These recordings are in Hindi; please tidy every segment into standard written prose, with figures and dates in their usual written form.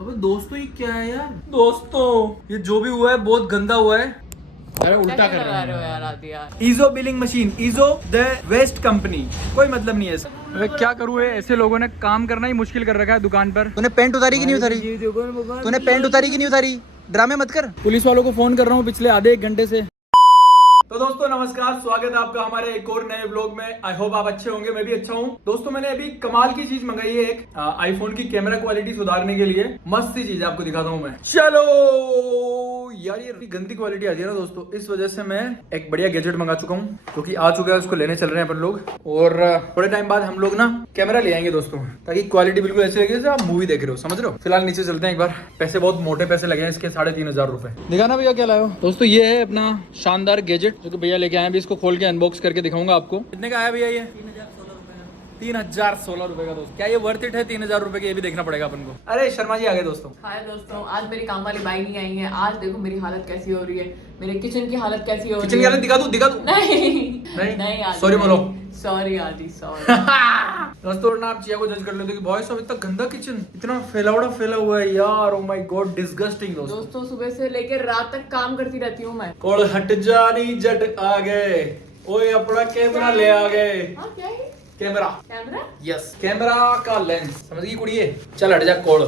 अबे दोस्तों ये क्या है यार? दोस्तों ये जो भी हुआ है बहुत गंदा हुआ है। अरे उल्टा कर रहे हो यार आदि यार। Ezo billing machine, Ezo the waste company, कोई मतलब नहीं है इसका। अबे क्या करूँ, ऐसे लोगों ने काम करना ही मुश्किल कर रखा है दुकान पर। तूने पैंट उतारी कि नहीं उतारी? तूने पैंट उतारी कि नहीं उतारी? ड्रामे मत कर। पुलिस वालों को फोन कर रहा हूँ पिछले आधे एक घंटे से। तो दोस्तों नमस्कार, स्वागत है आपका हमारे एक और नए व्लॉग में। आई होप आप अच्छे होंगे, मैं भी अच्छा हूँ। दोस्तों मैंने अभी कमाल की चीज मंगाई है, एक आईफोन की कैमरा क्वालिटी सुधारने के लिए। मस्त सी चीज आपको दिखाता हूँ मैं। चलो यार, ये गंदी क्वालिटी आ रही है ना दोस्तों, इस वजह से मैं एक बढ़िया गैजेट मंगा चुका हूँ, क्योंकि आ चुका है, उसको लेने चल रहे हैं अपन लोग। और थोड़े टाइम बाद हम लोग ना कैमरा ले आएंगे दोस्तों, ताकि क्वालिटी बिल्कुल ऐसे लगे जैसे आप मूवी देख रहे हो, समझ रहे हो। फिलहाल नीचे चलते हैं एक बार। पैसे बहुत मोटे पैसे लगे हैं इसके, 3500 रुपए। दिखाना भैया क्या लाए हो। दोस्तों ये है अपना शानदार गैजेट जो कि भैया लेके आए हैं। इसको खोल के अनबॉक्स करके दिखाऊंगा आपको। कितने का आया भैया ये? 3016 रुपए का। दोस्त क्या ये वर्थ इट है 3000 रुपए के? ये भी देखना पड़ेगा अपन को। अरे शर्मा जी आ गए दोस्तों। हाय दोस्तों, आज मेरी काम वाली बाई नहीं आई है। आज देखो मेरी हालत कैसी हो रही है, मेरे किचन की हालत कैसी हो रही है। किचन की हालत दिखा दूं? नहीं आदि, सॉरी बोलो। सॉरी आदि, सॉरी। दोस्तों ना आप चिया को जज कर लेते कि बॉयस इतना गंदा किचन, इतना फैला हुआ है यार। Oh my God, disgusting. दोस्तों सुबह से लेकर रात तक काम करती रहती हूँ मैं। कोल हट जानी जट आ गए, ओए अपना कैमरा ले आ गए। क्या है? कैमरा यस, कैमरा का लेंस, समझ गई कुड़िए। चल हट जा कोड़।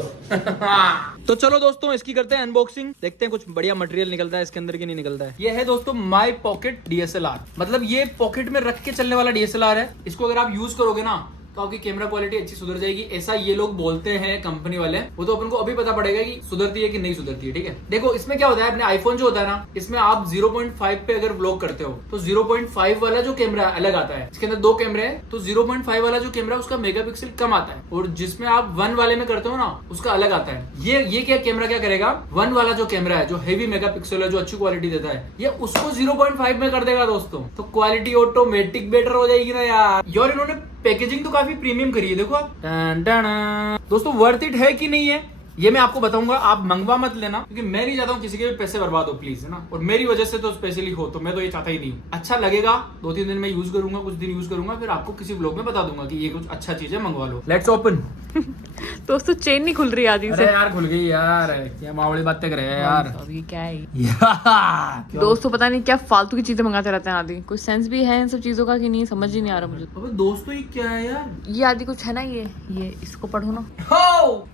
तो चलो दोस्तों इसकी करते हैं अनबॉक्सिंग, देखते हैं कुछ बढ़िया मटेरियल निकलता है इसके अंदर की नहीं निकलता है। ये है दोस्तों माई पॉकेट DSLR, मतलब ये पॉकेट में रख के चलने वाला DSLR है। इसको अगर आप यूज करोगे ना तो आपकी कैमरा क्वालिटी अच्छी सुधर जाएगी, ऐसा ये लोग बोलते हैं कंपनी वाले। वो तो अपन को अभी पता पड़ेगा कि सुधरती है कि नहीं सुधरती है, ठीक है। देखो इसमें क्या होता है, अपने आईफोन जो होता है ना, इसमें आप 0.5 पे अगर व्लॉग करते हो तो 0.5 वाला जो कैमरा अलग आता है। इसके अंदर 2 कैमरे हैं, तो 0.5 वाला जो कैमरा उसका मेगापिक्सल कम आता है, और जिसमें आप 1 वाले में करते हो ना उसका अलग आता है। ये क्या कैमरा क्या करेगा, 1 वाला जो कैमरा है जो हेवी मेगापिक्सल है, जो अच्छी क्वालिटी देता है, ये उसको 0.5 में कर देगा दोस्तों। तो क्वालिटी ऑटोमेटिक बेटर हो जाएगी ना यार। इन्होंने पैकेजिंग तो काफी प्रीमियम करी है, देखो आप। दोस्तों वर्थ इट है कि नहीं है ये मैं आपको बताऊंगा। आप मंगवा मत लेना, क्योंकि मैं नहीं चाहता हूँ किसी के भी पैसे बर्बाद हो, प्लीज, है ना। और मेरी वजह से तो स्पेशली हो, तो मैं तो ये चाहता ही नहीं। अच्छा लगेगा 2-3 दिन में यूज करूंगा, कुछ दिन यूज करूंगा, फिर आपको किसी ब्लॉग में बता दूंगा कि ये कुछ अच्छा चीज है, मंगवा लो। Let's open. दोस्तों चेन नहीं खुल रही आदि से। अरे यार खुल गई यार, क्या मावड़ी बातें कर रहे हैं यार। अब ये क्या है दोस्तों, पता नहीं क्या फालतू की चीजें मंगाते रहते हैं आदि। कुछ सेंस भी है इन सब चीजों का कि नहीं, समझ ही नहीं आ रहा मुझे। अबे दोस्तों ये क्या है यार? ये आदि कुछ है ना, ये इसको पढ़ो ना।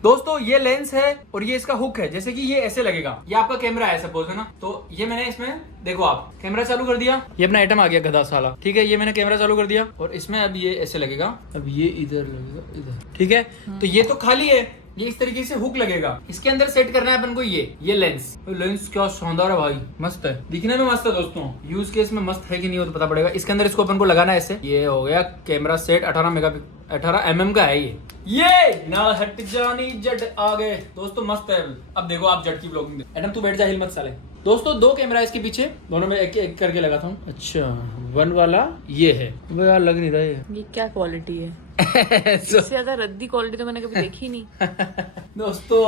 दोस्तों ये लेंस है और ये इसका हुक है। जैसे कि ये ऐसे लगेगा, ये आपका कैमरा है सपोज, है ना। तो ये मैंने इसमें देखो, आप कैमरा चालू कर दिया, ये अपना आइटम आ गया गधा साला, ठीक है। ये मैंने कैमरा चालू कर दिया और इसमें अब ये ऐसे लगेगा, अब ये इधर लगेगा, इधर, ठीक है। तो ये तो खाली है, ये इस तरीके से हुक लगेगा। इसके अंदर सेट करना है अपन को ये लेंस क्या शानदार है भाई, मस्त है, दिखने में मस्त है दोस्तों। यूज केस में मस्त है कि नहीं वो तो पता पड़ेगा। इसके अंदर इसको अपन को लगाना है ऐसे। ये हो गया कैमरा सेट, 18 mm का है ये ना हट जानी जट आ गए दोस्तों, मस्त है। अब देखो आप जट की व्लॉगिंग। एडम तू बैठ जा, हिल मत साले। दोस्तों 2 कैमरा इसके पीछे, दोनों में एक करके लगाता हूँ। अच्छा 1 वाला ये है, वो यार लग नहीं रहा है। ये क्या क्वालिटी है? इससे ज्यादा रद्दी क्वालिटी तो मैंने कभी देखी नहीं। दोस्तों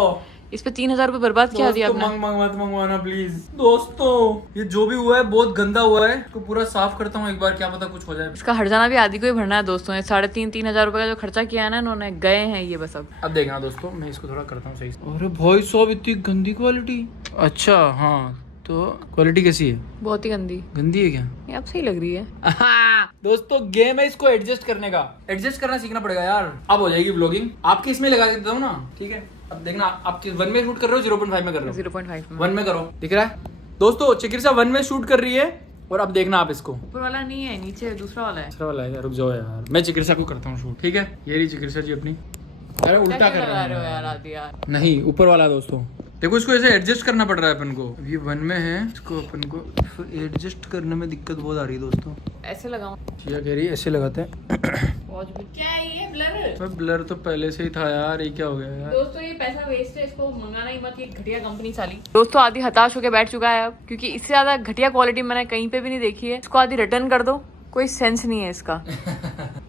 इस पे 3000 रुपए बर्बाद किया दिया आपने। मत मंगवाना प्लीज दोस्तों। ये जो भी हुआ है बहुत गंदा हुआ है, इसको पूरा साफ करता हूँ एक बार, क्या पता कुछ हो जाए। इसका हट जाना भी आदि को ही भरना है दोस्तों। 3,500 रुपए का जो खर्चा किया है ना इन्होंने, गए हैं ये बस। अब देखना दोस्तों, मैं इसको थोड़ा करता हूँ सही से। अरे भाई साहब इतनी गंदी क्वालिटी। अच्छा हाँ, तो क्वालिटी कैसी है? बहुत ही गंदी है क्या? ये अब सही लग रही है। दोस्तों गेम है इसको एडजस्ट करने का, एडजस्ट करना सीखना पड़ेगा यार। अब हो जाएगी व्लॉगिंग। आपके इसमें लगा देता हूँ ना, ठीक है। अब देखना आप 1 में शूट कर रहे हो, 0.5 में कर रहे हो? 0.5 में। 1 में करो, दिख रहा है दोस्तों। चिकित्सा 1 में शूट कर रही है, और अब देखना आप इसको। ऊपर वाला नहीं है, नीचे दूसरा वाला है। दूसरा वाला है, रुक जाओ यार, मैं चिकित्सा को करता हूँ शूट, ठीक है। ये रही चिकित्सा जी अपनी। अरे उल्टा कर रहे हो यार आदि यार। नहीं, ऊपर वाला दोस्तों देखो, इसको ऐसे एडजस्ट करना पड़ रहा है अपन को। ये 1 में है, इसको अपन को एडजस्ट करने में दिक्कत बहुत आ रही है दोस्तों। ऐसे लगाऊं? चिया कह रही है ऐसे लगाते हैं। क्या है ये ब्लर? ब्लर तो पहले से ही था यार, ये क्या हो गया यार। दोस्तों ये पैसा वेस्ट है, इसको मंगाना ही मत, ये घटिया कंपनी साली। दोस्तों आदि हताश होकर बैठ चुका है अब, क्योंकि इससे ज्यादा घटिया क्वालिटी मैंने कहीं पे भी नहीं देखी है। इसको आदि रिटर्न कर दो, कोई सेंस नहीं है इसका।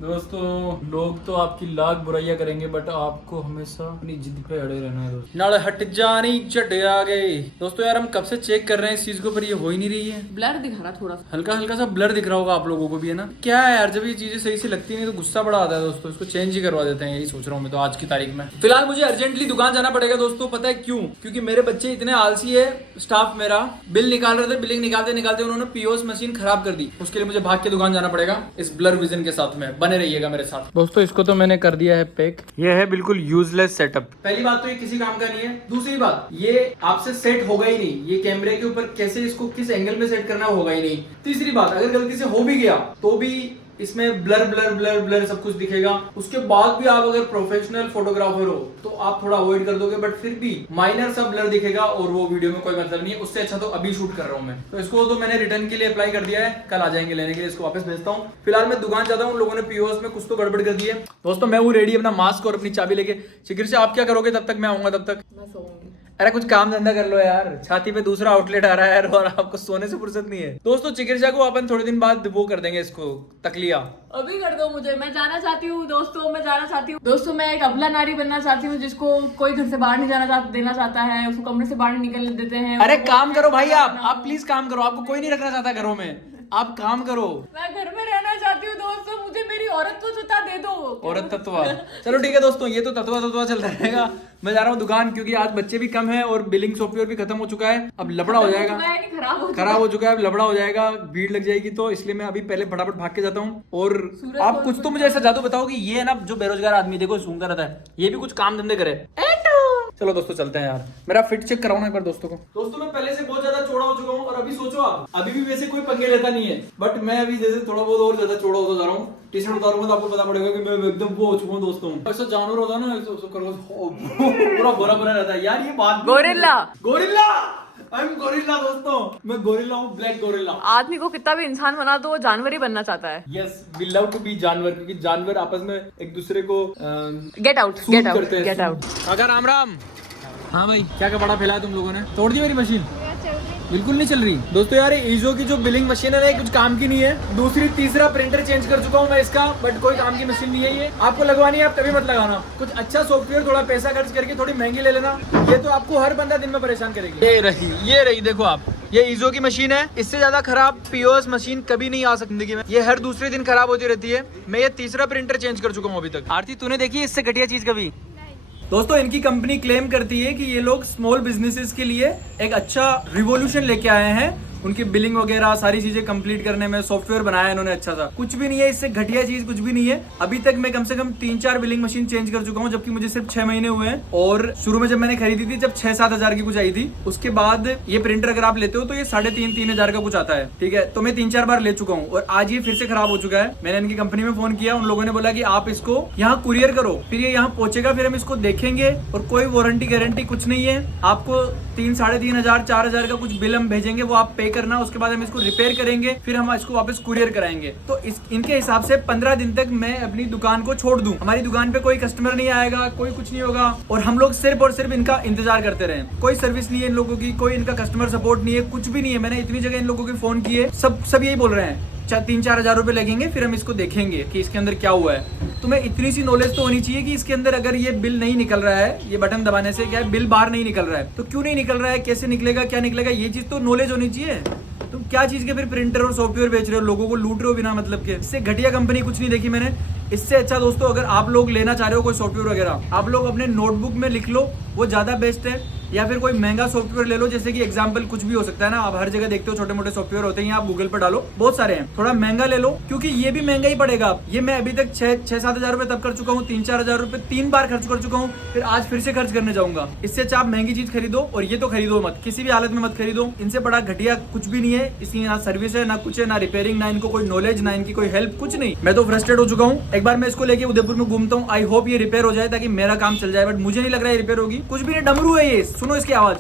दोस्तों लोग तो आपकी लाख बुराइयां करेंगे बट आपको हमेशा अपनी जिद पे अड़े रहना है दोस्तों। नाले हट जानी चट आ गए। दोस्तों यार हम कब से चेक कर रहे हैं इस चीज को पर ये हो ही नहीं रही है। ब्लर दिख रहा थोड़ा सा, हल्का हल्का सा ब्लर दिख रहा होगा आप लोगों को भी, है ना। क्या है यार, जब ये चीजें सही से लगती नहीं तो गुस्सा बड़ा आता है दोस्तों। इसको चेंज ही करवा देते हैं, यही सोच रहा हूँ मैं तो आज की तारीख में। फिलहाल मुझे अर्जेंटली दुकान जाना पड़ेगा दोस्तों। पता है क्यों? क्योंकि मेरे बच्चे इतने आलसी है, स्टाफ मेरा बिल निकाल रहे थे, बिलिंग निकालते निकालते उन्होंने पीओएस मशीन खराब कर दी। उसके लिए मुझे भाग के दुकान जाना पड़ेगा इस ब्लर विजन के साथ में। बने रहिएगा मेरे साथ दोस्तों। इसको तो मैंने कर दिया है पैक। ये है बिल्कुल यूजलेस सेटअप। पहली बात तो ये किसी काम का नहीं है। दूसरी बात, ये आपसे सेट होगा ही नहीं। ये कैमरे के ऊपर कैसे इसको किस एंगल में सेट करना होगा ही नहीं। तीसरी बात, अगर गलती से हो भी गया तो भी इसमें ब्लर ब्लर ब्लर ब्लर सब कुछ दिखेगा। उसके बाद भी आप अगर प्रोफेशनल फोटोग्राफर हो तो आप थोड़ा अवॉइड कर दोगे, बट फिर भी माइनर सा ब्लर दिखेगा और वो वीडियो में कोई मतलब नहीं है। उससे अच्छा तो अभी शूट कर रहा हूं मैं। तो इसको तो मैंने रिटर्न के लिए अप्लाई कर दिया है, कल आ जाएंगे लेने के लिए। इसको वापस भेजता हूँ। फिलहाल मैं दुकान जाता हूँ। लोगों ने पीओएस में कुछ तो गड़बड़ कर दी है दोस्तों। मैं हूँ रेडी अपना मास्क और अपनी चाबी लेके। चिकिर से आप क्या करोगे तब तक? मैं आऊंगा तब तक। मैं सोऊंगी। अरे कुछ काम धंधा कर लो यार, छाती पे दूसरा आउटलेट आ रहा है यार और आपको सोने से फुर्सत नहीं है। दोस्तों चिकित्सा को अपन थोड़े दिन बाद वो कर देंगे, इसको तकलिया। अभी कर दो मुझे, मैं जाना चाहती हूँ दोस्तों, मैं जाना चाहती हूँ दोस्तों। मैं एक अबला नारी बनना चाहती हूँ जिसको कोई घर से बाहर नहीं देना चाहता है, उसको कमरे से बाहर नहीं निकलने देते हैं। अरे काम करो भाई, आप प्लीज काम करो। आपको कोई नहीं रखना चाहता घरों में, आप काम करो। मैं घर में रहना चाहती हूँ दोस्तों, मुझे मेरी औरत को जूता दे दो। औरत तत्वा। चलो ठीक है दोस्तों, ये तो तत्वा चलता रहेगा। मैं जा रहा हूँ दुकान क्योंकि आज बच्चे भी कम है और बिलिंग सॉफ्टवेयर भी खत्म हो चुका है। अब लबड़ा हो जाएगा, खराब हो चुका है, अब लबड़ा हो जाएगा, भीड़ लग जाएगी। तो इसलिए मैं अभी पहले फटाफट भाग के जाता हूँ। और आप कुछ तो मुझे ऐसा जादू बताओ कि ये ना जो बेरोजगार आदमी देखो सूंघता रहता है, ये भी कुछ काम धंधे करे। चलो दोस्तों चलते हैं यार। मेरा फिट चेक कराऊं एक बार दोस्तों को। दोस्तों मैं पहले से बहुत ज्यादा चौड़ा हो चुका हूँ और अभी सोचो आप, अभी भी वैसे कोई पंगे लेता नहीं है, बट मैं अभी जैसे थोड़ा बहुत और ज्यादा चौड़ा होता जा रहा हूँ। टी शर्ट उतारूंगा तो आपको पता पड़ेगा कि मैं एकदम वो हो चुका हूँ दोस्तों। ऐसा जानवर होता है ना, पूरा बुरा रहता है यार। ये बात गोरिल्ला आई एम गोरिल्ला दोस्तों, मैं गोरिल्ला हूँ, ब्लैक गोरिल्ला। आदमी को कितना भी इंसान बना दो, वो जानवर ही बनना चाहता है। Yes, we love to be जानवर, क्योंकि जानवर आपस में एक दूसरे को गेट आउट। अगर राम राम। हाँ भाई, क्या कपड़ा फैलाया तुम लोगों ने? तोड़ दी मेरी मशीन? बिल्कुल नहीं चल रही दोस्तों यार। ईजो की जो बिलिंग मशीन है कुछ काम की नहीं है। दूसरी तीसरा प्रिंटर चेंज कर चुका हूँ मैं इसका, बट कोई काम की मशीन नहीं है ये। आपको लगवानी है आप कभी मत लगाना। कुछ अच्छा सॉफ्टवेयर थोड़ा पैसा खर्च करके थोड़ी महंगी ले लेना। ये तो आपको हर बंदा दिन में परेशान करेगी। ये रही देखो आप, ये ईजो की मशीन है। इससे ज्यादा खराब पीओएस मशीन कभी नहीं आ सकती जिंदगी में। ये हर दूसरे दिन खराब होती रहती है। मैं ये तीसरा प्रिंटर चेंज कर चुका हूँ अभी तक। आरती तूने देखी इससे घटिया चीज कभी? दोस्तों इनकी कंपनी क्लेम करती है कि ये लोग स्मॉल बिजनेसेस के लिए एक अच्छा रिवॉल्यूशन लेके आए हैं। उनकी बिलिंग वगैरह सारी चीजें कंप्लीट करने में सॉफ्टवेयर बनाया है इन्होंने अच्छा सा। कुछ भी नहीं है, इससे घटिया चीज कुछ भी नहीं है। अभी तक मैं कम से कम 3-4 बिलिंग मशीन चेंज कर चुका हूँ, जबकि मुझे सिर्फ 6 महीने हुए हैं। और शुरू में जब मैंने खरीदी थी, जब 6-7 हजार की कुछ आई थी, उसके बाद ये प्रिंटर अगर आप लेते हो तो ये 3.5-3 हजार का कुछ आता है। ठीक है, तो मैं 3-4 बार ले चुका हूँ और आज ये फिर से खराब हो चुका है। मैंने इनकी कंपनी में फोन किया, उन लोगों ने बोला कि आप इसको यहाँ कुरियर करो, फिर ये यहाँ पहुंचेगा, फिर हम इसको देखेंगे और कोई वारंटी गारंटी कुछ नहीं है। आपको 3-3.5 हजार 4 हजार का कुछ बिल हम भेजेंगे, वो आप पे करना। उसके बाद हम इसको रिपेयर करेंगे, फिर हम इसको वापस कुरियर कराएंगे। तो इनके हिसाब से 15 दिन तक मैं अपनी दुकान को छोड़ दूं। हमारी दुकान पे कोई कस्टमर नहीं आएगा, कोई कुछ नहीं होगा और हम लोग सिर्फ और सिर्फ इनका इंतजार करते रहे। कोई सर्विस नहीं है इन लोगों की, कोई इनका कस्टमर सपोर्ट नहीं है, कुछ भी नहीं है। मैंने इतनी जगह इन लोगों के फोन किए, सब यही बोल रहे हैं 3-4 हजार रुपए लगेंगे, फिर हम इसको देखेंगे कि इसके अंदर क्या हुआ है। तुम्हें इतनी सी नॉलेज तो होनी चाहिए कि इसके अंदर अगर ये बिल नहीं निकल रहा है, ये बटन दबाने से क्या है, बिल बाहर नहीं निकल रहा है, तो क्यों नहीं निकल रहा है, कैसे निकलेगा, क्या निकलेगा, ये चीज तो नॉलेज होनी चाहिए। तुम क्या चीज के फिर प्रिंटर और सॉफ्टवेयर बेच रहे हो, लोगों को लूट रहे हो बिना मतलब के। इससे घटिया कंपनी कुछ नहीं देखी मैंने। इससे अच्छा दोस्तों, अगर आप लोग लेना चाह रहे हो कोई सॉफ्टवेयर वगैरह, आप लोग अपने नोटबुक में लिख लो, वो ज्यादा बेस्ट है। या फिर कोई महंगा सॉफ्टवेयर ले लो, जैसे कि एग्जांपल कुछ भी हो सकता है ना, आप हर जगह देखते हो छोटे मोटे सॉफ्टवेयर होते हैं, आप गूगल पर डालो, बहुत सारे हैं। थोड़ा महंगा ले लो, क्योंकि ये भी महंगा ही पड़ेगा। ये मैं अभी तक 6-7 हजार रुपए तब कर चुका हूँ, 3-4 हजार रुपए 3 बार खर्च कर चुका हूँ, फिर आज फिर से खर्च करने जाऊंगा। इससे अच्छा आप महंगी चीज खरीदो, और ये तो खरीदो मत, किसी भी हालत में मत खरीदो। इनसे बड़ा घटिया कुछ भी नहीं है। इसकी ना सर्विस है, ना कुछ है, ना रिपेयरिंग, ना इनको कोई नॉलेज, ना इनकी कोई हेल्प, कुछ नहीं। मैं तो फ्रस्ट्रेट हो चुका हूँ। एक बार मैं इसको लेके उदयपुर में घूमता हूँ, आई होप ये रिपेयर हो जाए ताकि मेरा काम चल जाए, बट मुझे नहीं लग रहा है रिपेयर होगी। कुछ भी नहीं, डमरू है ये, सुनो इसकी आवाज,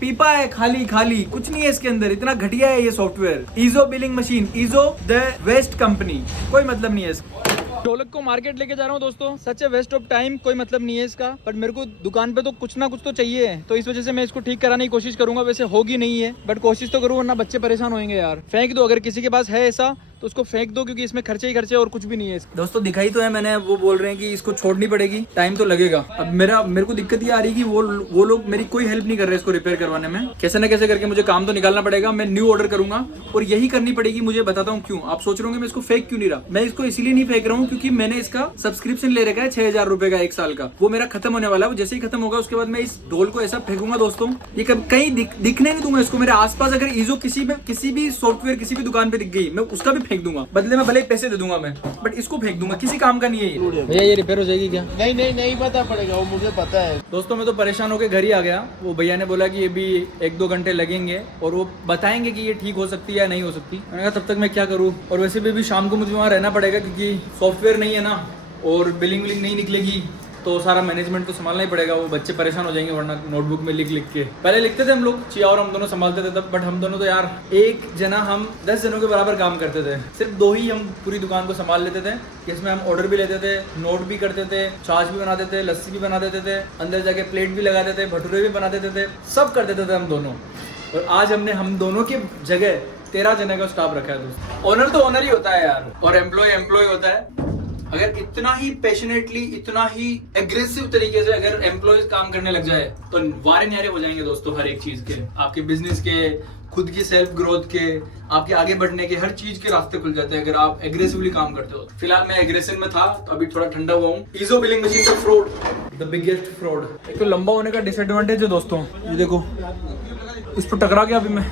पीपा है खाली, कुछ नहीं है इसके अंदर। इतना घटिया है ये software. Ezo billing machine, Ezo the waste company, कोई मतलब नहीं है इसका। ढोलक को मार्केट लेके जा रहा हूँ दोस्तों, सच है वेस्ट ऑफ टाइम, कोई मतलब नहीं है इसका, बट मेरे को दुकान पे तो कुछ ना कुछ तो चाहिए है, तो इस वजह से मैं इसको ठीक कराने की कोशिश करूंगा। वैसे होगी नहीं है, बट कोशिश तो करूँ, वरना बच्चे परेशान होंगे यार। फेंक दो, अगर किसी के पास है ऐसा तो उसको फेंक दो, क्योंकि इसमें खर्चे ही खर्चे और कुछ भी नहीं है। दोस्तों दिखाई तो है मैंने, वो बोल रहे हैं कि इसको छोड़नी पड़ेगी, टाइम तो लगेगा। अब मेरे को दिक्कत ये आ रही है कि वो लोग मेरी कोई हेल्प नहीं कर रहे इसको रिपेयर करवाने में। कैसे ना कैसे करके मुझे काम तो निकालना पड़ेगा, मैं न्यू ऑर्डर करूंगा और यही करनी पड़ेगी मुझे। बताता हूँ क्यों। आप सोच रहे होंगे मैं इसको फेंक क्यों नहीं रहा। मैं इसको इसीलिए नहीं फेंक रहा हूँ क्योंकि मैंने इसका सब्सक्रिप्शन ले रखा है 6000 रुपए का 1 साल का। वो मेरा खत्म होने वाला है। जैसे ही खत्म होगा उसके बाद मैं इस ढोल को ऐसा फेंकूंगा दोस्तों, ये कहीं दिखने नहीं दूंगा इसको। मेरे आसपास अगर ईजो किसी भी सॉफ्टवेयर किसी भी दुकान पे दिख गई, मैं उसका भी फेंक दूंगा, बदले में भले पैसे दे दूंगा मैं, बट इसको फेंक दूंगा। किसी काम का नहीं है ये। भैया ये रिपेयर हो जाएगी क्या? नहीं पता पड़ेगा, वो मुझे पता है। दोस्तों मैं तो परेशान होकर घर ही आ गया। वो भैया ने बोला कि ये भी 1-2 घंटे लगेंगे और वो बताएंगे कि ये ठीक हो सकती है या नहीं हो सकती। मैंने कहा तब तक मैं क्या करूँ। और वैसे भी शाम को मुझे वहाँ रहना पड़ेगा क्योंकि सॉफ्टवेयर नहीं है ना, और बिलिंग नहीं निकलेगी, तो सारा मैनेजमेंट तो संभालना ही पड़ेगा। वो बच्चे परेशान हो जाएंगे वरना नोटबुक में लिख के। पहले लिखते थे हम लोग, चिया और हम दोनों संभालते थे तब, बट हम दोनों तो यार एक जना हम 10 जनों के बराबर काम करते थे। सिर्फ 2 ही हम पूरी दुकान को संभाल लेते थे, जिसमें हम ऑर्डर भी लेते थे, नोट भी करते थे, छाछ भी बनाते थे, लस्सी भी बना देते थे, अंदर जाके प्लेट भी लगा देते थे, भटूरे भी बना देते थे, सब कर देते थे हम दोनों। और आज हमने हम दोनों की जगह 13 जने का स्टाफ रखा है दोस्तों। ओनर तो ओनर ही होता है यार, और एम्प्लॉय होता है। अगर इतना ही पैशनेटली, इतना ही एग्रेसिव तरीके से अगर एम्प्लॉयज काम करने लग जाए तो वारे न्यारे हो जाएंगे दोस्तों। हर एक चीज के, आपके बिजनेस के, खुद की सेल्फ ग्रोथ के, आपके आगे बढ़ने के, हर चीज के रास्ते खुल जाते हैं अगर आप एग्रेसिवली काम करते हो। फिलहाल मैं एग्रेशन में था तो अभी थोड़ा ठंडा हुआ हूँ। ईजो बिलिंग मशीन का फ्रॉड, द बिगेस्ट फ्रॉड। एक तो लंबा होने का डिसएडवांटेज है दोस्तों, ये देखो इस पर टकरा गया। अभी मैं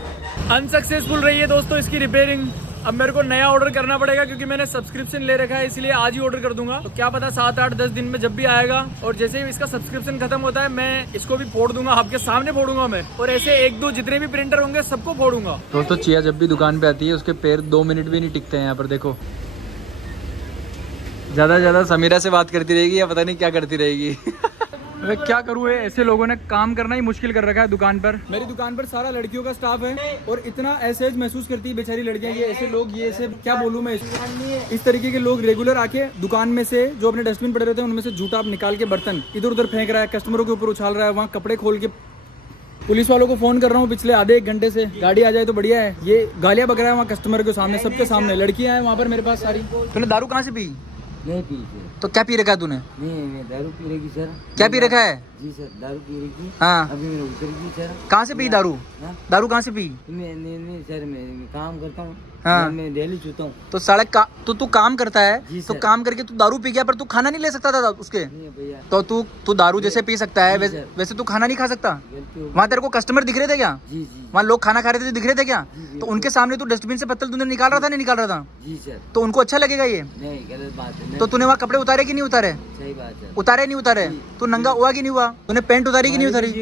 अनसक्सेसफुल रही है दोस्तों इसकी रिपेयरिंग। अब मेरे को नया ऑर्डर करना पड़ेगा क्योंकि मैंने सब्सक्रिप्शन ले रखा है, इसलिए आज ही ऑर्डर कर दूंगा। तो क्या पता 7-8-10 दिन में जब भी आएगा, और जैसे ही इसका सब्सक्रिप्शन खत्म होता है मैं इसको भी फोड़ दूंगा, आपके सामने फोड़ूंगा मैं। और ऐसे 1-2 जितने भी प्रिंटर होंगे सबको फोड़ूंगा। दोस्तों चिया जब भी दुकान पे आती है उसके पैर 2 मिनट भी नहीं टिकते हैं। यहाँ पर देखो, ज्यादा समीरा से बात करती रहेगी या पता नहीं क्या करती रहेगी। मैं क्या करूँ, ऐसे लोगों ने काम करना ही मुश्किल कर रखा है दुकान पर। मेरी दुकान पर सारा लड़कियों का स्टाफ है और इतना ऐसे महसूस करती है बेचारी लड़कियां। ये ऐसे लोग, ये ऐसे क्या बोलूँ मैं, इस तरीके के लोग रेगुलर आके दुकान में से जो अपने डस्टबिन पड़े रहते हैं उनमें से जूठा निकाल के बर्तन इधर उधर फेंक रहा है, कस्टमरों के ऊपर उछाल रहा है, वहाँ कपड़े खोल के। पुलिस वालों को फोन कर रहा हूँ पिछले आधे 1 घंटे से, गाड़ी आ जाए तो बढ़िया है। ये गालियां बक रहा है वहाँ कस्टमर के सामने, सबके सामने। लड़कियां हैं वहाँ पर मेरे पास सारी। तूने दारू कहाँ से पी? नहीं पी तो क्या पी रखा है तूने? नहीं, मैं दारू पी रही सर। क्या पी रखा है? जी सर, दारू पी रही थी। हाँ, अभी मैं उतर गई सर। कहाँ से पी दारू? दारू कहाँ से पी? नहीं सर, मैं काम करता हूँ। हाँ, मैं डेली चूता हूँ। तो साले तू काम करता है तो सर। काम करके तू दारू पी गया, पर तू खाना नहीं ले सकता था उसके। नहीं भैया, तो तू दारू जैसे पी सकता है जी सर। वैसे तू खाना नहीं खा सकता। गलती हो गई। वहाँ तेरे को कस्टमर दिख रहे थे क्या? जी जी वहाँ लोग खाना खा रहे थे दिख रहे थे क्या? जी, तो उनके सामने तू डस्टबिन से पत्तल तूने निकाल रहा था नहीं निकाल रहा था? जी सर। तो उनको अच्छा लगेगा ये? नहीं, गलत बात है। तो तूने वहाँ कपड़े उतारे कि नहीं उतारे? सही बात है। उतारे नहीं उतारे? तू नंगा हुआ कि नहीं हुआ? तूने पैंट उतारी कि नहीं उतारी?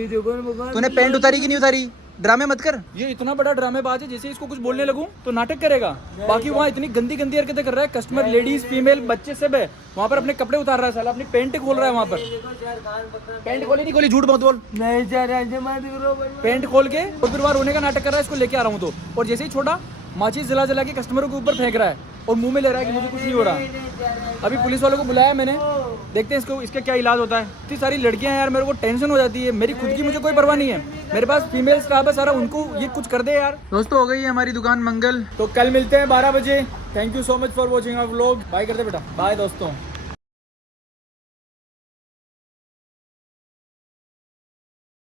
तूने पैंट उतारी कि नहीं उतारी? ड्रामे मत कर। ये इतना बड़ा ड्रामेबाज है, जैसे इसको कुछ बोलने लगूं तो नाटक करेगा। बाकी वहाँ इतनी गंदी हरकतें कर रहा है। कस्टमर, लेडीज, फीमेल, बच्चे सब है वहाँ पर। अपने कपड़े उतार रहा है साला, अपनी पैंट खोल रहा है वहाँ पर। पैंट खोली नहीं खोली, झूठ मत बोल। नहीं सर, पैंट खोल के और फिर वहाँ रोने का नाटक कर रहा है। इसको लेके आ रहा हूँ तो, और जैसे ही छोटा माचिस जला के कस्टमरों के ऊपर फेंक रहा है और मुंह में ले रहा है कि मुझे कुछ नहीं हो रहा। अभी पुलिस वालों को बुलाया मैंने, देखते हैं इसका क्या इलाज होता है। इतनी सारी लड़कियां हैं यार, मेरे को टेंशन हो जाती है। मेरी खुद की मुझे कोई परवाह नहीं है, मेरे पास फीमेल स्टाफ है सारा, उनको ये कुछ कर दे यार। दोस्तों हो गई है हमारी दुकान मंगल, तो कल मिलते हैं 12 बजे। Thank you so much for watching our vlog. Bye कर दे बेटा, बाय दोस्तों।